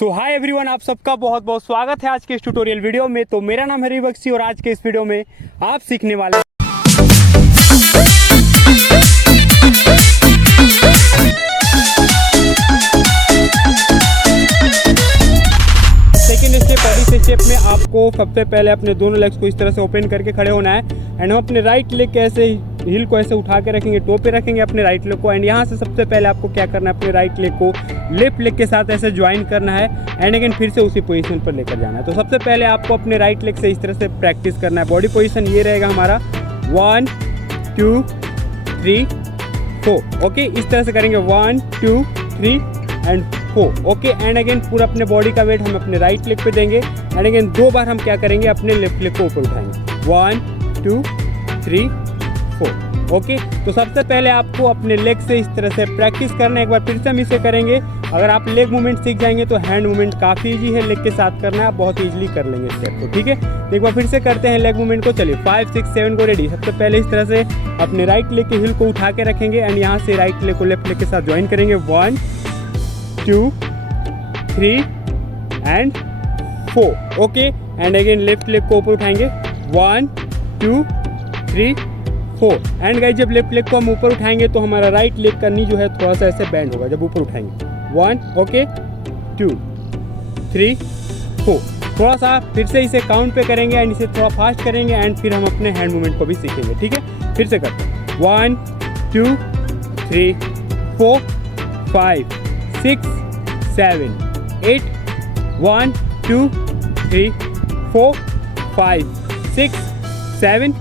सो hi everyone, आप सबका बहुत बहुत स्वागत है आज के इस ट्यूटोरियल वीडियो में। तो मेरा नाम है रिबक्सी और आज के इस वीडियो में आप सीखने वाले सेकेंड स्टेप। और इस स्टेप में आपको सबसे पहले अपने दोनों लेग्स को इस तरह से ओपन करके खड़े होना है एंड हम अपने राइट लेग के ऐसे हील को ऐसे उठा के रखेंगे, टो पे रखेंगे अपने राइट लेग को। एंड यहाँ से सबसे पहले आपको क्या करना है, अपने राइट लेग को लेफ्ट लेग के साथ ऐसे ज्वाइन करना है एंड अगेन फिर से उसी पोजीशन पर लेकर जाना है। तो सबसे पहले आपको अपने राइट लेग से इस तरह से प्रैक्टिस करना है। बॉडी पोजीशन ये रहेगा हमारा 1 2 3 4। ओके, इस तरह से करेंगे 1 2 3 एंड 4। ओके, एंड अगेन पूरा अपने बॉडी का वेट हम अपने राइट लेग पे देंगे एंड अगेन 2 बार हम क्या करेंगे, अपने लेफ्ट लेग को ऊपर उठाएंगे 1 2 3 4। ओके, तो सबसे पहले आपको अपने लेग से इस तरह से प्रैक्टिस करना है। एक बार फिर से हम इसे करेंगे। अगर आप लेग मूवमेंट सीख जाएंगे तो हैंड मूवमेंट काफ़ी इजी है, लेग के साथ करना है, आप बहुत ईजिली कर लेंगे स्टेप को। ठीक है, तो एक बार फिर से करते हैं लेग मूवमेंट को। चलिए 5 6 7 को रेडी। सबसे पहले इस तरह से अपने राइट लेग के हिल को उठा के रखेंगे एंड यहाँ से राइट लेग को लेफ्ट लेग के साथ ज्वाइन करेंगे 1 2 3 and 4। Okay, and again left leg को ऊपर उठाएंगे 1 2 3 4। एंड गाइस, जब लेफ्ट लेग को हम ऊपर उठाएंगे तो हमारा राइट लेग का नी जो है थोड़ा सा ऐसे बैंड होगा जब ऊपर उठाएंगे 1। ओके, 2 3 4। थोड़ा सा फिर से इसे काउंट पे करेंगे एंड इसे थोड़ा फास्ट करेंगे एंड फिर हम अपने हैंड मूवमेंट को भी सीखेंगे। ठीक है, फिर से करते हैं 1 2 3 4 5 6 7 8 1 2 3 4 5 6 7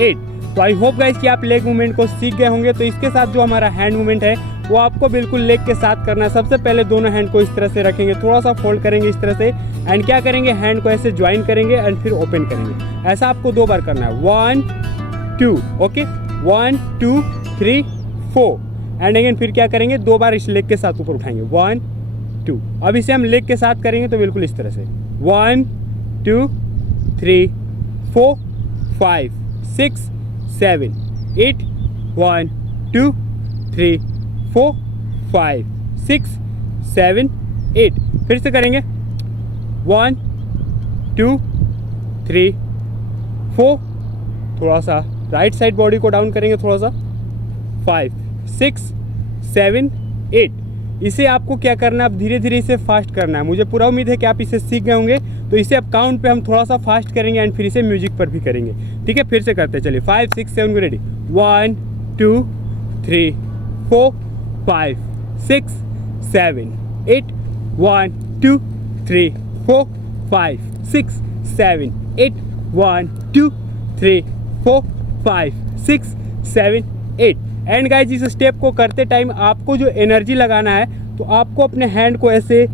8। तो आई होप गाइस कि आप लेग मूवमेंट को सीख गए होंगे। तो इसके साथ जो हमारा हैंड मूवमेंट है वो आपको बिल्कुल लेग के साथ करना है। सबसे पहले दोनों हैंड को इस तरह से रखेंगे, थोड़ा सा फोल्ड करेंगे इस तरह से एंड क्या करेंगे, हैंड को ऐसे ज्वाइन करेंगे एंड फिर ओपन करेंगे। ऐसा आपको 2 बार करना है 1 2। ओके, 1 2 3 4 एंड अगेन फिर क्या करेंगे, 2 बार इस लेग के साथ ऊपर उठाएंगे 1 2। अब इसे हम लेग के साथ करेंगे तो बिल्कुल इस तरह से 1 2 3 4 5 6 7 8 1 2 3 4 5 6 7 8। फिर से करेंगे 1 2 3 4। थोड़ा सा राइट साइड बॉडी को डाउन करेंगे थोड़ा सा 5 6 7 8। इसे आपको क्या करना है, अब धीरे धीरे इसे फास्ट करना है। मुझे पूरा उम्मीद है कि आप इसे सीख गए होंगे। तो इसे अब काउंट पे हम थोड़ा सा फास्ट करेंगे एंड फिर इसे म्यूजिक पर भी करेंगे। ठीक है, फिर से करते हैं। चलिए 5 6 7 को रेडी 1 2 3 4 5 6 7 8 1 2 3 4 5 6 7 8 1 2 3 4 5 6 7 8। एंड गाइज, इस स्टेप को करते टाइम आपको जो एनर्जी लगाना है तो आपको अपने हैंड को ऐसे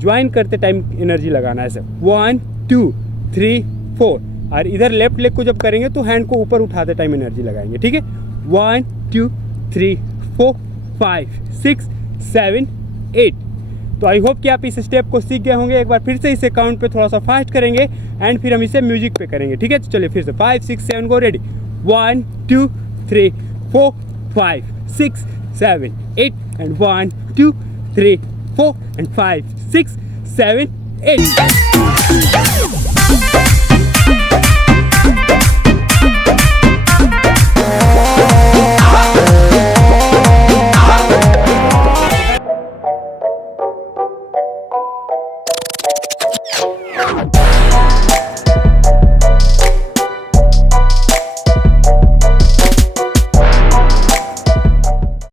ज्वाइन करते टाइम एनर्जी लगाना है ऐसे 1 2 3 4। और इधर लेफ्ट लेग को जब करेंगे तो हैंड को ऊपर उठाते टाइम एनर्जी लगाएंगे। ठीक है, 1 2 3 4 5 6 7 8। तो आई होप कि आप इस स्टेप को सीख गए होंगे। एक बार फिर से इसे काउंट पे थोड़ा सा फास्ट करेंगे एंड फिर हम इसे म्यूजिक पे करेंगे। ठीक है, तो चलिए फिर से 5 6 7 को रेडी 1 2 3 4 5 6 7 8 and 1 2 3 4 and 5 6 7 8।